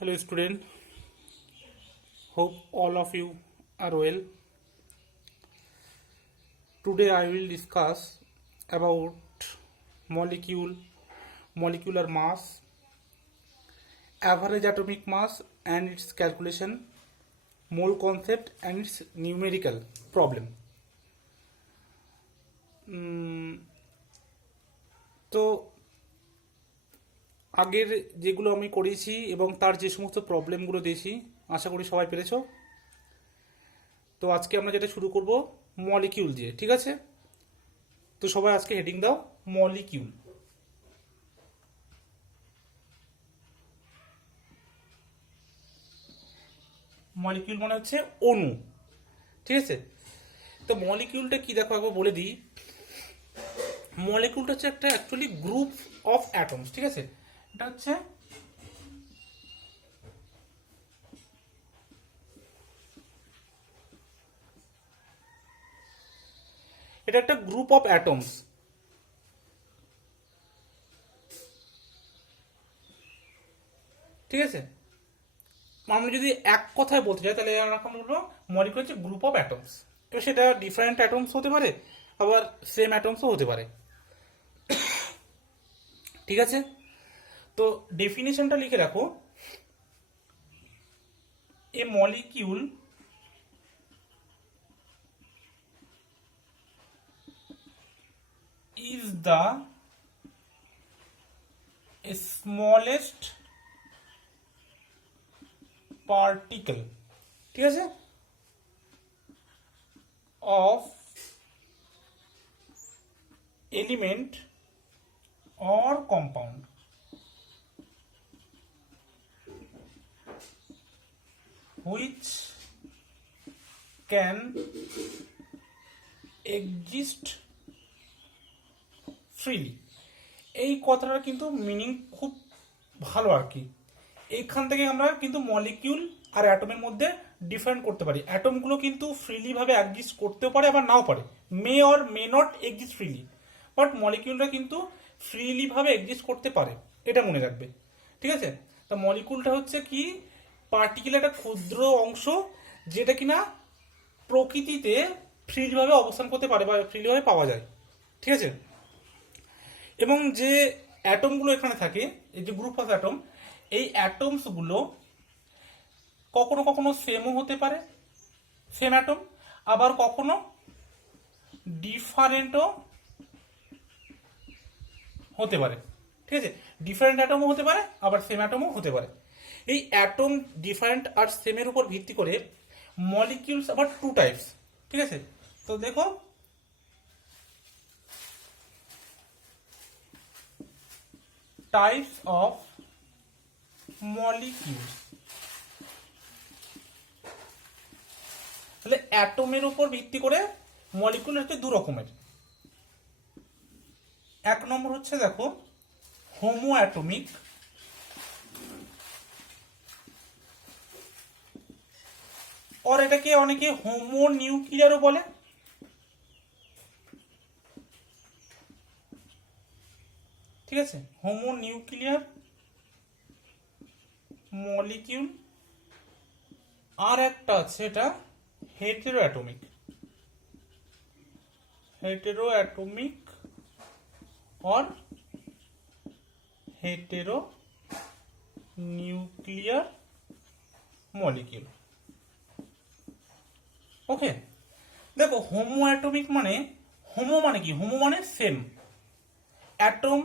Hello student, hope all of you are well. Today I will discuss about molecular mass, average atomic mass and its calculation, mole concept and its numerical problem. তো আগের যেগুলো আমি করেছি এবং তার যে সমস্ত প্রবলেমগুলো দিয়েছি আশা করি সবাই পেরেছো। তো আজকে আমরা যেটা শুরু করব মলিকিউল দিয়ে, ঠিক আছে? তো সবাই আজকে হেডিং দাও মলিকিউল। মলিকিউল মানে হচ্ছে অণু, ঠিক আছে? তো মলিকিউলটা কি দেখো একবার বলে দিই। মলিকিউলটা হচ্ছে একটা অ্যাকচুয়ালি গ্রুপ অফ অ্যাটমস, ঠিক আছে? এটা হচ্ছে এটা একটা গ্রুপ অফ অ্যাটমস, ঠিক আছে? আমরা যদি এক কথায় বলতে চাই তাহলে আমরা বলবো মলিকিউল হচ্ছে গ্রুপ অফ অ্যাটমস। এবার সেটা ডিফারেন্ট অ্যাটমস হতে পারে, আবার সেম অ্যাটমসও হতে পারে, ঠিক আছে? তো ডেফিনেশনটা লিখে রাখো। এ molecule is the smallest particle, ঠিক আছে, of element or compound which can exist freely. এই কথাটার কিন্তু মিনিং খুব ভালো আর কি। এইখান থেকে আমরা কিন্তু মলিকিউল আর অ্যাটমের মধ্যে ডিফারেন্ট করতে পারি। অ্যাটমগুলো কিন্তু ফ্রিলি ভাবে এক্সিস্ট করতেও পারে আবার নাও পারে, may or may not exist freely, but মলিকিউলটা কিন্তু ফ্রিলি ভাবে এক্সিস্ট করতে পারে, এটা মনে রাখবে, ঠিক আছে? তা মলিকিউলটা হচ্ছে কি পার্টিকুলার একটা ক্ষুদ্র অংশ যেটা কিনা প্রকৃতিতে ফ্রিলি ভাবে অবস্থান করতে পারে বা ফ্রিলি ভাবে পাওয়া যায়, ঠিক আছে? এবং যে অ্যাটমগুলো এখানে থাকে, এই যে গ্রুপ অফ অ্যাটম, এই অ্যাটমসগুলো কখনো কখনো সেমও হতে পারে, সেম অ্যাটম, আবার কখনো ডিফারেন্টও হতে পারে, ঠিক আছে? ডিফারেন্ট অ্যাটমও হতে পারে আবার সেম অ্যাটমও হতে পারে। এই অ্যাটম ডিফারেন্ট আর সেমের উপর ভিত্তি করে মলিকিউলস আবার টু টাইপস, ঠিক আছে? তো দেখো types of molecules। তাহলে অ্যাটমের উপর ভিত্তি করে মলিকিউল হচ্ছে দু রকমের। এক নম্বর হচ্ছে দেখো হোমো অ্যাটমিক, আর এটাকে অনেকে হোমো নিউক্লিয়ারও বলে, ঠিক আছে? Homo nuclear molecule. আর একটা আছে এটা হেটেরো অ্যাটমিক, হেটেরো অ্যাটমিক और हेटेरो নিউক্লিয়ার মলিকিউল। ওকে, দেখো হোমো অ্যাটমিক মানে, হোমো মানে কি? হোমো মানে সেম অ্যাটম,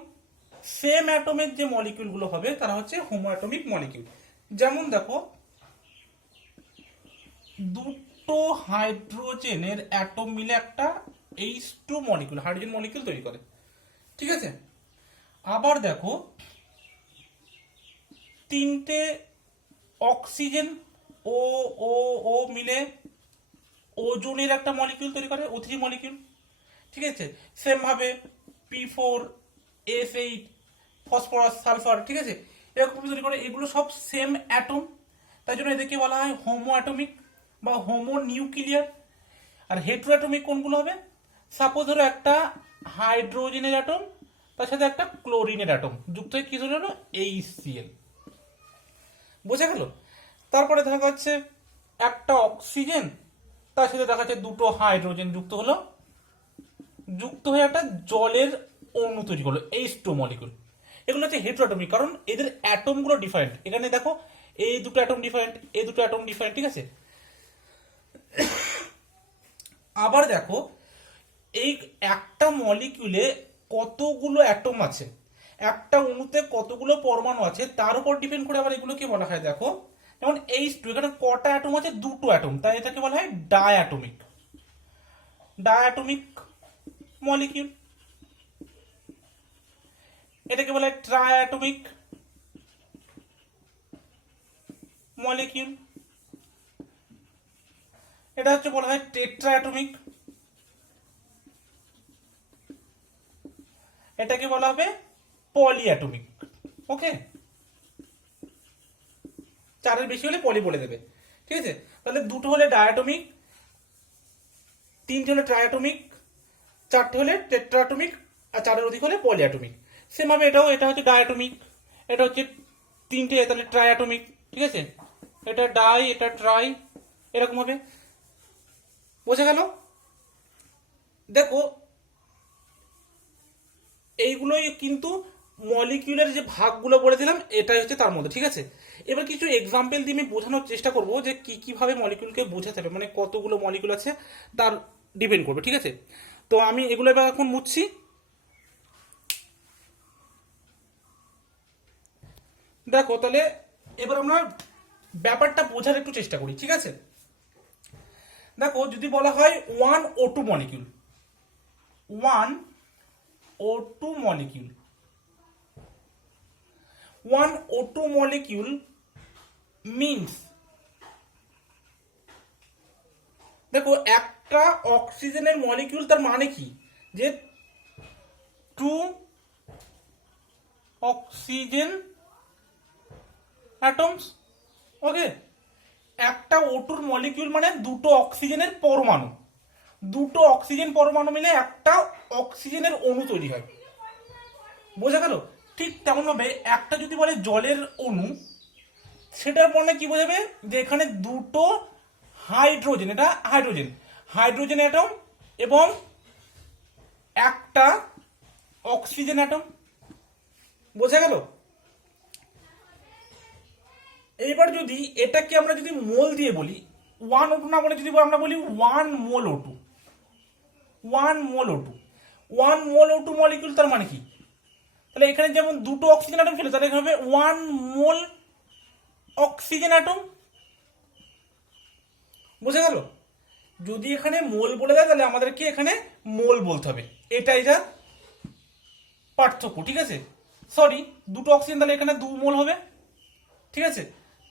সেম অ্যাটমের যে মলিকিউলগুলো হবে তারা হচ্ছে হোমো অ্যাটমিক মলিকিউল। যেমন দেখো দুটো হাইড্রোজেনের অ্যাটম মিলে একটা H2 মলিকিউল, হাইড্রোজেন মলিকিউল তৈরি করে, ঠিক আছে? আবার দেখো তিনটে অক্সিজেন ও ও ও মিলে ওজোনের একটা মলিকিউল তৈরি করে, O3 মলিকিউল, ঠিক আছে? সেম ভাবে P4S8 ফসফরাস সালফার, ঠিক আছে, এরকম তৈরি করে। এগুলো সব সেম অ্যাটম, তাই জন্য এদেরকে বলা হয় হোমো অ্যাটমিক বা হোমো নিউক্লিয়ার। আর হেটেরো অ্যাটমিক কোনগুলো হবে? সাপোজ ধরো একটা হাইড্রোজেনের অ্যাটম তার সাথে একটা ক্লোরিনের অ্যাটম যুক্ত হয়ে কি তৈরি হলো? HCl। বোঝা গেল? তারপরে দেখা যাচ্ছে একটা অক্সিজেন, তার সাথে দেখা যাচ্ছে দুটো হাইড্রোজেন যুক্ত হয়ে একটা জলের অণু তৈরি করলো, H2 মলিকুল। এগুলো হচ্ছে হেটারোটমিক, কারণ এদের অ্যাটমগুলো ডিফারেন্ট। এখানে দেখো এই দুটো অ্যাটম ডিফারেন্ট, এই দুটো অ্যাটম ডিফারেন্ট, ঠিক আছে? আবার দেখো এই একটা মলিকিউলে কতগুলো অ্যাটম আছে, একটা অণুতে কতগুলো পরমাণু আছে, তার উপর ডিপেন্ড করে আবার এগুলোকে বলা হয়। দেখো যেমন H2, এখানে কটা অ্যাটম আছে? দুটো অ্যাটম, তাই এটাকে বলা হয় ডায়াটমিক মলিকিউল। এটাকে বলা হয় ট্রায়াটমিক মলিকিউল। এটা হচ্ছে বলা হয় টেট্রাঅ্যাটমিক। এটাকে বলা হবে পলিঅ্যাটমিক। ওকে, চারের বেশি হলে পলি বলে দেবে, ঠিক আছে? তাহলে দুটো হলে ডায়াটমিক, তিনটে হলে ট্রায়াটমিক, চারটে হলে টেট্রাটমিক, আর চারের অধিক হলে পলিঅ্যাটমিক। সেম ভাবে এটা হচ্ছে ডায়াটমিক, এটা হচ্ছে তিনটে, তাহলে ট্রায়াটমিক, ঠিক আছে? এটা ডাই, এটা ট্রাই, এরকম হবে। বোঝা গেল? দেখো এইগুলোই কিন্তু মলিকিউলের যে ভাগগুলো বলে দিলাম, এটাই হচ্ছে তার মধ্যে, ঠিক আছে? এবার কিছু এক্সাম্পল দিয়ে আমি বোঝানোর চেষ্টা করব যে কি কিভাবে মলিকিউলকে বোঝাতে হবে, মানে কতগুলো মলিকিউল আছে তার ডিপেন্ড করবে, ঠিক আছে? তো আমি এগুলো এবার এখন মুছছি। দেখো তাহলে এবার আমরা ব্যাপারটা বোঝার একটু চেষ্টা করি, ঠিক আছে? দেখো যদি বলা হয় O2 molecule, 1O2 molecule, 1O2 molecule means, দেখো একটা অক্সিজেনের মলিকিউল, তার মানে কি যে 2 অক্সিজেন অ্যাটমস। ওকে, একটা O2 মলিকিউল মানে দুটো অক্সিজেনের পরমাণু, দুটো অক্সিজেন পরমাণু মিলে একটা অক্সিজেনের অণু তৈরি হয়। বোঝা গেল? ঠিক তেমন ভাবে একটা যদি বলে জলের অণু, সেটার মানে কি বোঝাবে যে এখানে দুটো হাইড্রোজেন, এটা হাইড্রোজেন অ্যাটম এবং একটা অক্সিজেন অ্যাটম। বোঝা গেল? এইবার যদি এটাকে আমরা যদি মোল দিয়ে বলি, 1O2 না বলে যদি আমরা বলি 1 মোল O2 মলিকিউল, তার মানে কি? তাহলে এখানে যেমন দুটো অক্সিজেন অ্যাটম ছিল, তাহলে এখানে হবে 1 মোল অক্সিজেন অ্যাটম। বুঝে গেল? যদি এখানে মোল বলে দেয় তাহলে আমাদেরকে এখানে মোল বলতে হবে, এটাই যা পার্থক্য, ঠিক আছে? সরি, দুটো অক্সিজেন, তাহলে এখানে 2 মোল হবে, ঠিক আছে?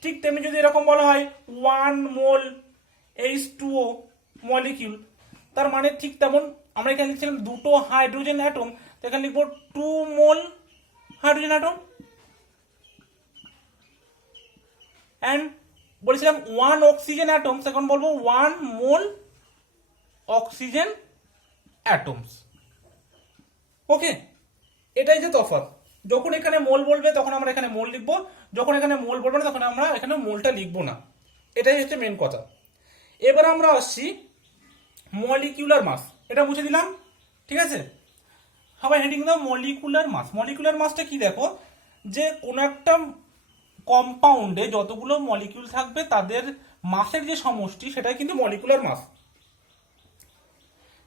ঠিক তেমনি যদি এরকম বলা হয় 1 মোল H2O মলিকিউল, তার মানে ঠিক তেমন আমরা এখানে লিখছিলাম দুটো হাইড্রোজেন অ্যাটম, তো এখানে লিখবো 2 মোল হাইড্রোজেন অ্যাটম। অ্যান্ড বলেছিলাম 1 অক্সিজেন অ্যাটম, এখন বলবো 1 মোল অক্সিজেন অ্যাটমস। ওকে, এটাই যে তফাৎ। যখন এখানে মোল বলবে তখন আমরা এখানে মোল লিখবো, যখন এখানে মোল বলবে না তখন আমরা এখানে মোলটা লিখবো না। এটাই হচ্ছে মেন কথা। এবার আমরা আসছি মলিকিউলার মাস, এটা মুছে দিলাম, ঠিক আছে? আবার হেডিং দাও মলিকুলার মাস। মলিকুলার মাসটা কি? দেখো যে কোনো একটা কম্পাউন্ডে যতগুলো মলিকিউল থাকবে তাদের মাসের যে সমষ্টি, সেটাই কিন্তু মলিকুলার মাস,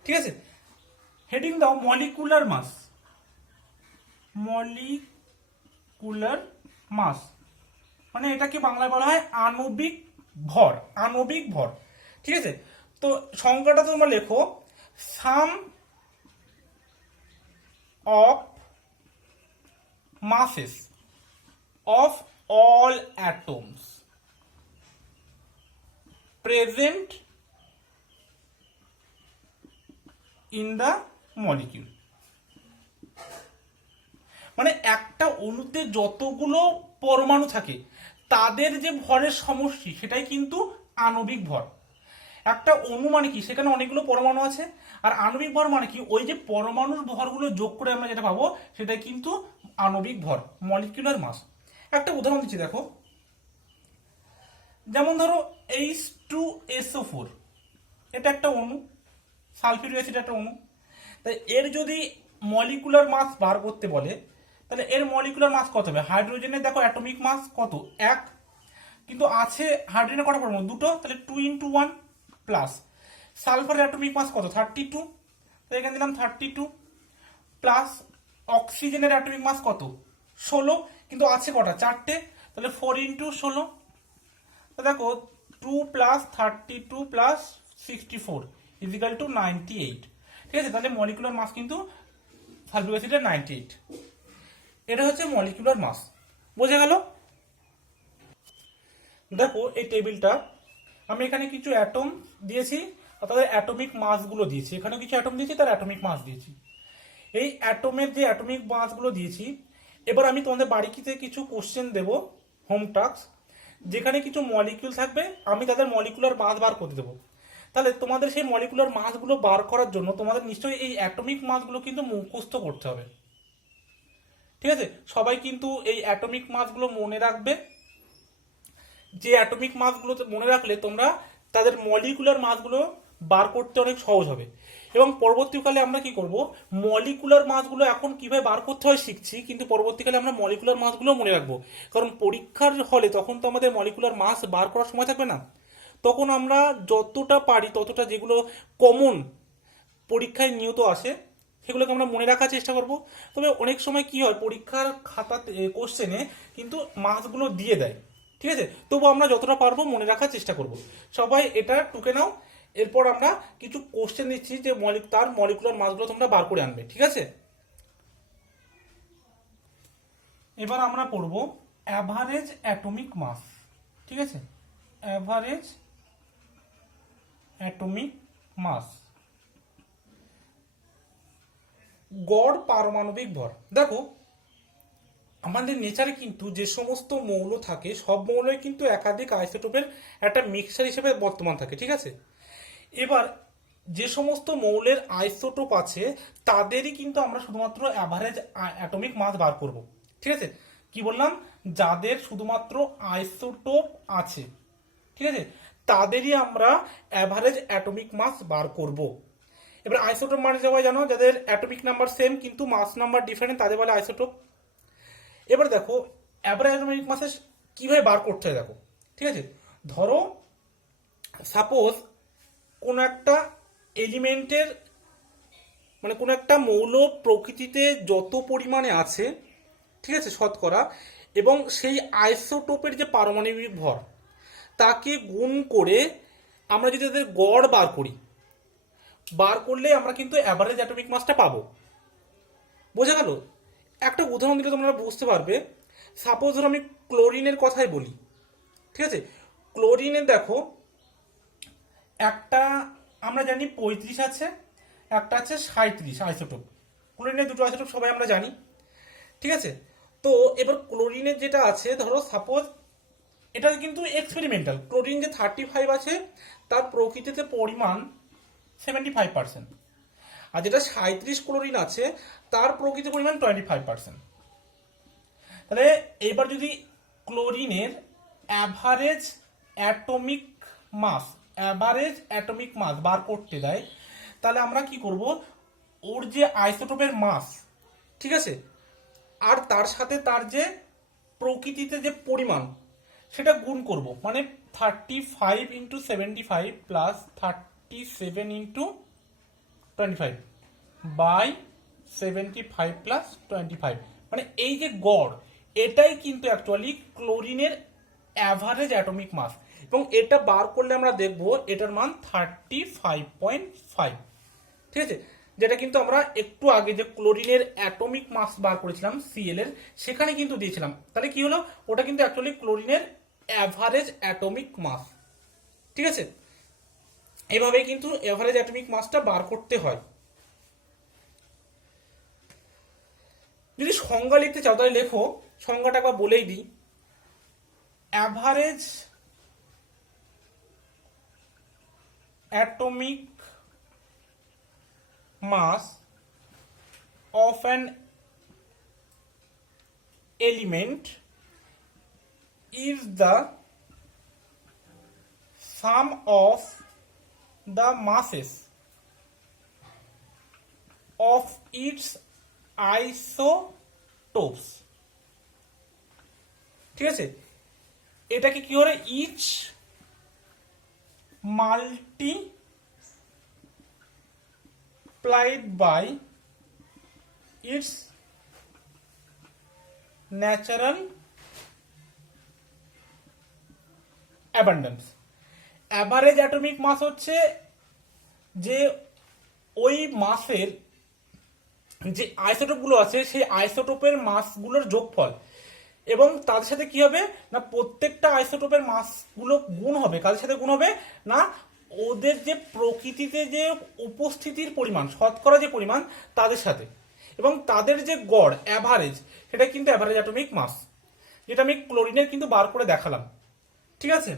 ঠিক আছে? হেডিং দাও মলিকুলার মাস। মলিকুলার মাস মানে এটাকে বাংলায় বলা হয় আণবিক ভর, আণবিক ভর, ঠিক আছে? তো সংখ্যাটা তোমরা লেখো, সাম of masses of all atoms present in the molecule। মানে একটা অণুতে যতগুলো পরমাণু থাকে তাদের যে ভরের সমষ্টি, সেটাই কিন্তু আণবিক ভর। একটা অণু মানে কি? সেখানে অনেকগুলো পরমাণু আছে, আর আণবিক ভর মানে কি? ওই যে পরমাণুর ভরগুলো যোগ করে আমরা যেটা পাবো সেটাই কিন্তু আণবিক ভর, মলিকুলার মাস। একটা উদাহরণ দিচ্ছি, দেখো যেমন ধরো H2SO4, এটা একটা অণু, সালফিউরিক অ্যাসিড একটা অণু। তাই এর যদি মলিকুলার মাস বার করতে বলে, তাহলে এর মলিকুলার মাস কত হবে? হাইড্রোজেনের দেখো অ্যাটমিক মাস কত, 1, কিন্তু আছে হাইড্রোজেনের কটা পরমাণু, দুটো, তাহলে 2 × 1 প্লাস সালফারের অ্যাটমিক মাস কত, 32, তো এখানে দিলাম 32 প্লাস অক্সিজেনের অ্যাটমিক মাস কত, 16, কিন্তু আছে কটা, 4টে, তাহলে 4 × 16, তো দেখো 2 + 32 + 64 = 98। ঠিক আছে, তাহলে মলিকুলার মাস কিন্তু সালফিউরিক অ্যাসিডের 98। এটা হচ্ছে মলিকুলার মাস। বোঝা গেল? দেখো এই টেবিলটা আমি এখানে কিছু অ্যাটম দিয়েছি আর তাদের অ্যাটমিক মাসগুলো দিয়েছি, এখানে কিছু অ্যাটম দিয়েছি তার অ্যাটমিক মাস দিয়েছি। এই অ্যাটমের যে অ্যাটমিক মাসগুলো দিয়েছি, এবার আমি তোমাদের বাড়িতে কিছু কোশ্চেন দেব, হোম টাস্ক, যেখানে কিছু মলিকিউল থাকবে, আমি তাদের মলিকুলার মাস বার করতে দেবো। তাহলে তোমাদের সেই মলিকুলার মাসগুলো বার করার জন্য তোমাদের নিশ্চয়ই এই অ্যাটমিক মাসগুলো কিন্তু মুখস্থ করতে হবে। ঠিক আছে, সবাই কিন্তু এই অ্যাটমিক মাসগুলো মনে রাখবে। যে অ্যাটমিক মাসগুলো মনে রাখলে তোমরা তাদের মলিকুলার মাসগুলো বার করতে অনেক সহজ হবে। এবং পরবর্তীকালে আমরা কি করব, মলিকুলার মাসগুলো এখন কিভাবে বার করতে হয় শিখছি, কিন্তু পরবর্তীকালে আমরা মলিকুলার মাসগুলো মনে রাখবো। কারণ পরীক্ষার হলে তখন তো আমাদের মলিকুলার মাস বার করার সময় থাকবে না, তখন আমরা যতটা পারি ততটা যেগুলো কমন পরীক্ষায় নিয়ত আসে সেগুলোকে আমরা মনে রাখার চেষ্টা করব। তবে অনেক সময় কি হয়, পরীক্ষার খাতাতে কোশ্চেনে কিন্তু মাসগুলো দিয়ে দেয়, ঠিক আছে, তবু আমরা যতটা পারবো মনে রাখার চেষ্টা করব। সবাই এটা টুকে নাও। এরপর আমরা কিছু কোশ্চেন দিচ্ছি যে তার মলিকুলার মাসগুলো তোমরা বার করে আনবে, ঠিক আছে। এবার আমরা পড়ব অ্যাভারেজ অ্যাটমিক মাস, ঠিক আছে, অ্যাভারেজ অ্যাটমিক মাস, গড় পারমাণবিক ভর। দেখো আমাদের নেচারে কিন্তু যে সমস্ত মৌল থাকে সব মৌলই কিন্তু একাধিক আইসোটোপের একটা মিক্সচার হিসেবে বর্তমান থাকে, ঠিক আছে। এবার যে সমস্ত মৌলের আইসোটোপ আছে তাদেরই কিন্তু আমরা শুধুমাত্র অ্যাভারেজ অ্যাটমিক মাস বার করব, ঠিক আছে। কি বললাম, যাদের শুধুমাত্র আইসোটোপ আছে, ঠিক আছে, তাদেরই আমরা অ্যাভারেজ অ্যাটমিক মাস বার করব। এবার আইসোটোপ মানে সবাই জানো, যাদের অ্যাটমিক নাম্বার সেম কিন্তু মাস নাম্বার ডিফারেন্ট, তাদের বলে আইসোটোপ। এবার দেখো অ্যাভারেজ অ্যাটমিক মাসে কিভাবে বার করতে হয় দেখো, ঠিক আছে। ধরো সাপোজ কোন একটা এলিমেন্টের মানে কোন একটা মৌল প্রকৃতিতে যত পরিমাণে আছে, ঠিক আছে, শতকরা, এবং সেই আইসোটোপের যে পারমাণবিক ভর তাকে গুণ করে আমরা যদি তাদের গড় বার করলে আমরা কিন্তু অ্যাভারেজ অ্যাটমিক মাসটা পাবো। বোঝা গেল? একটা উদাহরণ দিলে তোমরা বুঝতে পারবে। সাপোজ ধরো আমি ক্লোরিনের কথাই বলি, ঠিক আছে। ক্লোরিনের দেখো একটা আমরা জানি 35 আছে, একটা আছে 37 আইসোটোপ। ক্লোরিনের দুটো আইসোটোপ সবাই আমরা জানি, ঠিক আছে। তো এবার ক্লোরিনের যেটা আছে, ধরো সাপোজ এটা কিন্তু এক্সপেরিমেন্টাল, ক্লোরিন যে 35 আছে তার প্রকৃতিতে পরিমাণ 75%, আর যেটা 37 ক্লোরিন আছে তার প্রকৃত পরিমাণ 25%। তাহলে এবার যদি ক্লোরিনের অ্যাভারেজ অ্যাটমিক মাস বার করতে দেয়, তাহলে আমরা কি করব, ওর যে আইসোটোপের মাস, ঠিক আছে, আর তার সাথে তার যে প্রকৃতিতে যে পরিমাণ সেটা গুণ করব, মানে 35 × 75 প্লাস 37 × 25 বাই 75 প্লাস 25, মানে এই যে গড়, এটাই কিন্তু অ্যাকচুয়ালি ক্লোরিনের অ্যাভারেজ অ্যাটমিক মাস। এবং এটা বার করলে আমরা দেখব এটার মান 35.5, ঠিক আছে, যেটা কিন্তু আমরা একটু আগে যে ক্লোরিনের অ্যাটমিক মাস বার করেছিলাম Cl এর, সেখানে কিন্তু দিয়েছিলাম। তাহলে কি হলো, ওটা কিন্তু অ্যাকচুয়ালি ক্লোরিনের অ্যাভারেজ অ্যাটমিক মাস, ঠিক আছে। এভাবেই কিন্তু অ্যাভারেজ অ্যাটমিক মাসটা বার করতে হয়। যদি সংজ্ঞা লিখতে চাও তাহলে লেখো, সংজ্ঞাটা একবার বলেই দিই। Average atomic mass of an element is the sum of the masses of its isotopes. ঠিক আছে, এটাকে কি করে each multiplied by its natural abundance. Average atomic mass হচ্ছে যে ওই মাসের যে আইসোটোপগুলো আছে সেই আইসোটোপের মাসগুলোর যোগফল, এবং তাদের সাথে কি হবে না প্রত্যেকটা আইসোটোপের মাসগুলো গুণ হবে, কাদের সাথে গুণ হবে না ওদের যে প্রকৃতিতে যে উপস্থিতির পরিমাণ, শতকরা যে পরিমাণ তাদের সাথে, এবং তাদের যে গড় অ্যাভারেজ সেটা কিন্তু অ্যাভারেজ অ্যাটমিক মাস, যেটা আমি ক্লোরিনের কিন্তু বার করে দেখালাম। ঠিক আছে,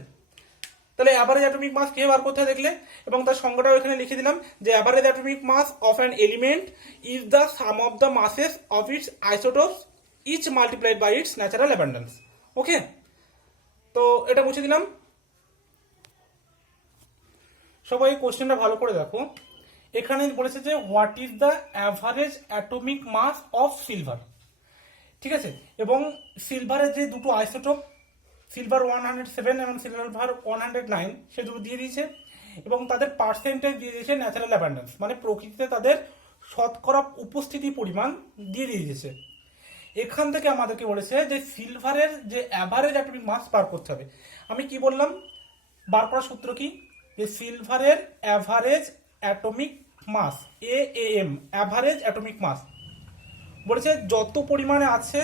তাহলে অ্যাভারেজ অ্যাটমিক মাস কে বার করতে হয় দেখলে, এবং তার সংজ্ঞাটাও এখানে লিখে দিলাম যে average atomic mass of an element is the sum of the masses of its isotopes each multiplied by its natural abundance. Okay, তো এটা মুছে দিলাম। সবাই কোশ্চেনটা ভালো করে দেখো, এখানে বলেছে যে what is the average atomic mass of silver. ঠিক আছে, এবং সিলভারের যে দুটো আইসোটোপ সিলভার 107 এবং সিলভার 109 সে দুটো দিয়ে দিয়েছে, এবং তাদের পার্সেন্টেজ দিয়ে দিয়েছে ন্যাচারাল অ্যাবান্ডেন্স, মানে প্রকৃতিতে তাদের শতকরা উপস্থিতি পরিমাণ দিয়ে দিয়েছে। এখান থেকে আমাদেরকে বলেছে যে সিলভারের যে অ্যাভারেজ অ্যাটমিক মাস বার করতে হবে। আমি কি বললাম, বার করার সূত্র কি, যে সিলভারের average atomic mass AAM average atomic mass বলেছে যত পরিমাণে আছে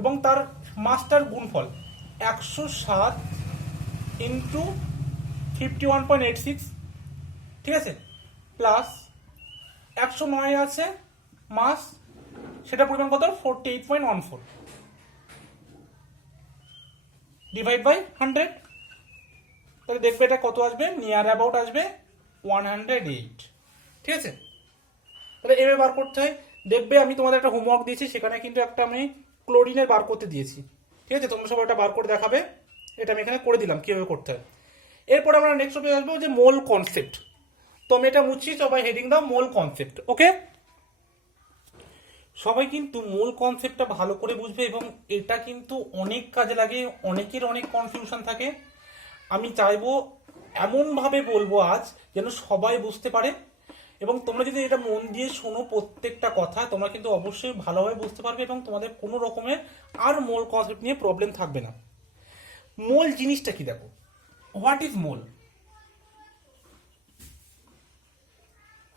এবং তার মাসটার গুণফল 107 ইন্টু 51.86, ঠিক আছে, প্লাস 109 আছে মাস, সেটা পরিমাণ কত 48.14 ডিভাইড বাই 100, তাহলে দেখবে এটা কত আসবে, নিয়ার অ্যাবাউট আসবে 108। ঠিক আছে, তাহলে এভাবে বার করতে হয়। দেখবে আমি তোমাদের একটা হোমওয়ার্ক দিয়েছি, সেখানে কিন্তু একটা আমি ক্লোরিনের বার করতে দিয়েছি। ঠিক আছে, তোমরা সবাই এটা বার করে দেখাবে, এটা আমি এখানে করে দিলাম কিভাবে করতে হয়। এরপরে আমরা নেক্সট টপিকে আসবো যে মোল কনসেপ্ট। তো আমি এটা মুছি, সবাই হেডিং দাও মোল কনসেপ্ট। ওকে, সবাই কিন্তু মূল কনসেপ্টটা ভালো করে বুঝবে, এবং এটা কিন্তু অনেক কাজে লাগে, অনেকের অনেক কনফিউশন থাকে। আমি চাইবো এমনভাবে বলবো আজ যেন সবাই বুঝতে পারে, এবং তোমরা যদি এটা মন দিয়ে শোনো প্রত্যেকটা কথা, তোমরা কিন্তু অবশ্যই ভালোভাবে বুঝতে পারবে, এবং তোমাদের কোনো রকমের আর মোল কনসেপ্ট নিয়ে প্রবলেম থাকবে না। মোল জিনিসটা কি দেখো, what is mole?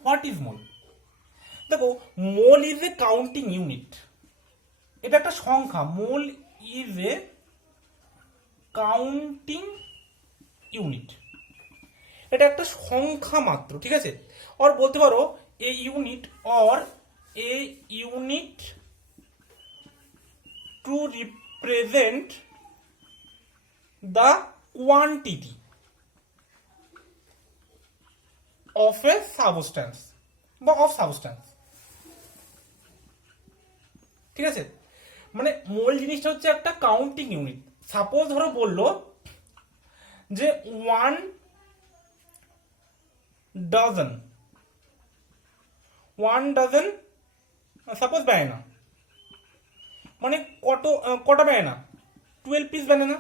What is mole? দেখো, mole is a counting unit, এটা একটা সংখ্যা। Mole is a counting unit, এটা একটা সংখ্যা মাত্র। ঠিক আছে, আর বলতে পারো a unit or a unit to represent the quantity of a substance বা অফ সাবস্ট্যান্স। ঠিক আছে, মানে মোল জিনিসটা হচ্ছে একটা কাউন্টিং ইউনিট। সাপোজ ধরো বললো যে 1 ডজন সাপোজ ব্যানানা, মানে কটা ব্যানানা, 12 পিস ব্যানানা।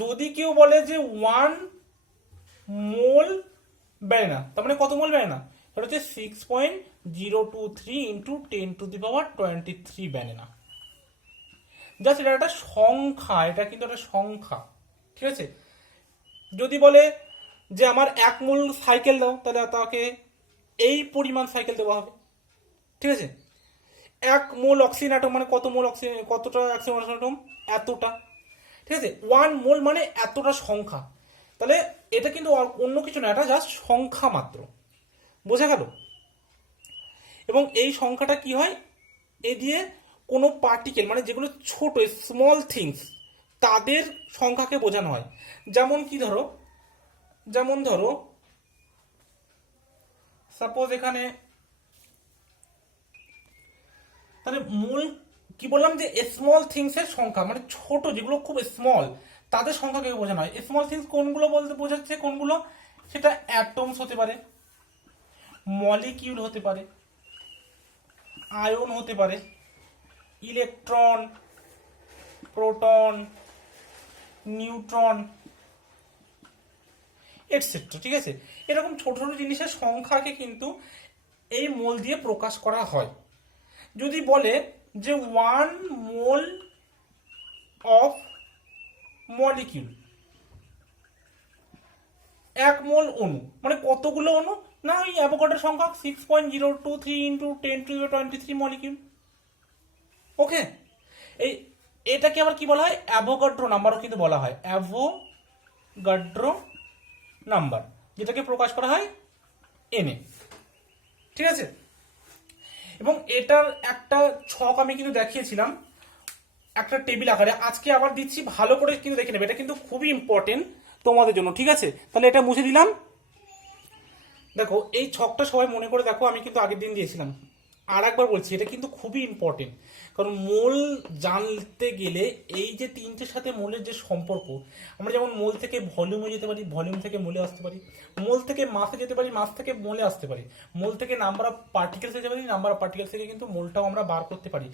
যদি কেউ বলে যে 1 মোল ব্যানানা, তার মানে কত মোল ব্যানানা, সেটা হচ্ছে 6.023 ইন্টু 10⁻23 ব্যানানা। জাস্ট এটা একটা সংখ্যা, এটা কিন্তু একটা সংখ্যা। ঠিক আছে, যদি বলে যে আমার 1 মোল সাইকেল দাও, তাহলে তাকে এই পরিমাণ সাইকেল দেওয়া হবে। ঠিক আছে, 1 মোল অক্সিজেন অ্যাটম মানে কত মোল অক্সিজেন, কতটা অক্সিজেন অ্যাটম, এতটা। ঠিক আছে, 1 মোল মানে এতটা সংখ্যা। তাহলে এটা কিন্তু অন্য কিছু না, এটা জাস্ট সংখ্যা মাত্র। বোঝা গেল? এবং এই সংখ্যাটা কি হয়, এ দিয়ে কোনো পার্টিকেল মানে যেগুলো ছোট স্মল থিংস তাদের সংখ্যাকে বোঝানো হয়। যেমন কি ধরো, যেমন ধরো সাপোজ এখানে, তাহলে মূল কি বললাম যে স্মল থিংস এর সংখ্যা, মানে ছোট যেগুলো খুব স্মল তাদের সংখ্যাকে বোঝানো হয়। স্মল থিংস কোনগুলো বলতে বোঝাচ্ছে, কোনগুলো, সেটা অ্যাটমস হতে পারে, মলিকিউল হতে পারে, আয়ন হতে পারে, ইলেকট্রন, প্রোটন, নিউট্রন, এটসেট্রা। ঠিক আছে, এরকম ছোট ছোট জিনিসের সংখ্যাকে কিন্তু এই মোল দিয়ে প্রকাশ করা হয়। যদি বলে যে 1 মোল অফ মলিকিউল, 1 মোল অণু, মানে কতগুলো অণু, না ওই অ্যাভোগাড্রোর সংখ্যা 6.023 ইন্টু 10⁻23 মলিকিউল। ওকে, এই এটাকে আবার কি বলা হয়, অ্যাভোগাড্রো নাম্বারও কিন্তু বলা হয়, অ্যাভোগাড্রো নাম্বার, যেটাকে প্রকাশ করা হয় এনে। ঠিক আছে, এবং এটার একটা ছক আমি কিন্তু দেখিয়েছিলাম একটা টেবিল আকারে, আজকে আবার দিচ্ছি, ভালো করে কিন্তু দেখে নেবে, এটা কিন্তু খুবই ইম্পর্টেন্ট তোমাদের জন্য। ঠিক আছে, তাহলে এটা মুছে দিলাম। দেখো এই ছকটা সবাই মনে করে দেখো, আমি কিন্তু আগের দিন দিয়েছিলাম, আর একবার বলছি, এটা কিন্তু খুবই ইম্পর্টেন্ট। কারণ মোল জানতে গেলে এই যে তিনটের সাথে মোলের যে সম্পর্ক, আমরা যেমন মোল থেকে ভলিউমে যেতে পারি, ভলিউম থেকে মোলে আসতে পারি, মোল থেকে মাসে যেতে পারি, মাস থেকে মোলে আসতে পারি, মোল থেকে নাম্বার অফ পার্টিকেলস যেতে পারি, নাম্বার অফ পার্টিকেলস থেকে কিন্তু মোলটাও আমরা বার করতে পারি।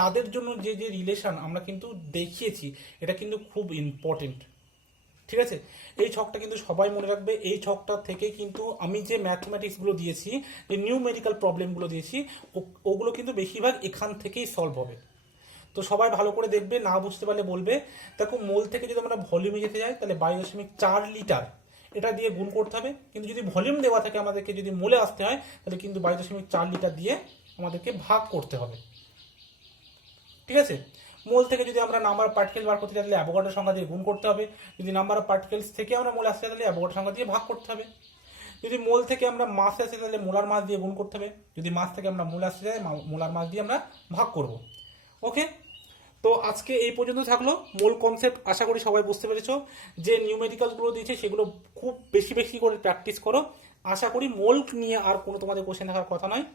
তাদের জন্য যে যে রিলেশন আমরা কিন্তু দেখিয়েছি, এটা কিন্তু খুব ইম্পর্টেন্ট। ঠিক আছে, এই ছকটা কিন্তু সবাই মনে রাখবে। এই ছকটা থেকে কিন্তু আমি যে ম্যাথমেটিক্সগুলো দিয়েছি, যে নিউমেরিক্যাল প্রবলেমগুলো দিয়েছি, ওগুলো কিন্তু বেশিরভাগ এখান থেকেই সলভ হবে। তো সবাই ভালো করে দেখবে, না বুঝতে পারলে বলবে। দেখো মোল থেকে যদি আমরা ভলিউমে যেতে যাই, তাহলে 22.4 লিটার এটা দিয়ে গুণ করতে হবে, কিন্তু যদি ভলিউম দেওয়া থাকে আমাদেরকে, যদি মোলে আসতে হয়, তাহলে কিন্তু 22.4 লিটার দিয়ে আমাদেরকে ভাগ করতে হবে। ঠিক আছে, মোল থেকে যদি আমরা নাম্বার অফ পার্টিকেল বার করতে চাই, তাহলে অ্যাভোগাড্রোর সংখ্যা দিয়ে গুণ করতে হবে। যদি নাম্বার অফ পার্টিকেলস থেকে আমরা মোলে আসতে চাই, তাহলে অ্যাভোগাড্রোর সংখ্যা দিয়ে ভাগ করতে হবে। যদি মোল থেকে আমরা মাসে আসি, তাহলে মোলার মাস দিয়ে গুণ করতে হবে। যদি মাস থেকে আমরা মোলে আসতে চাই, মোলার মাস দিয়ে আমরা ভাগ করব। ওকে, তো আজকে এই পর্যন্ত থাকলো মোল কনসেপ্ট। আশা করি সবাই বুঝতে পেরেছো। যে নিউমেরিক্যালগুলো দিয়েছে সেগুলো খুব বেশি বেশি করে প্র্যাকটিস করো। আশা করি মোল নিয়ে আর কোনো তোমাদের কোশ্চেন থাকার কথা নয়,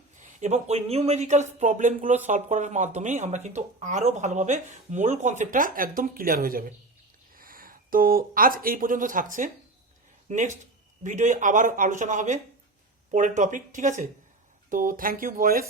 এবং ওই নিউমেরিক্যাল প্রবলেমগুলো সলভ করার মাধ্যমেই আমরা কিন্তু আরও ভালোভাবে মোল কনসেপ্টটা একদম ক্লিয়ার হয়ে যাবে। তো আজ এই পর্যন্ত থাকছে, নেক্সট ভিডিওয়ে আবার আলোচনা হবে পরের টপিক। ঠিক আছে, তো থ্যাংক ইউ বয়েস।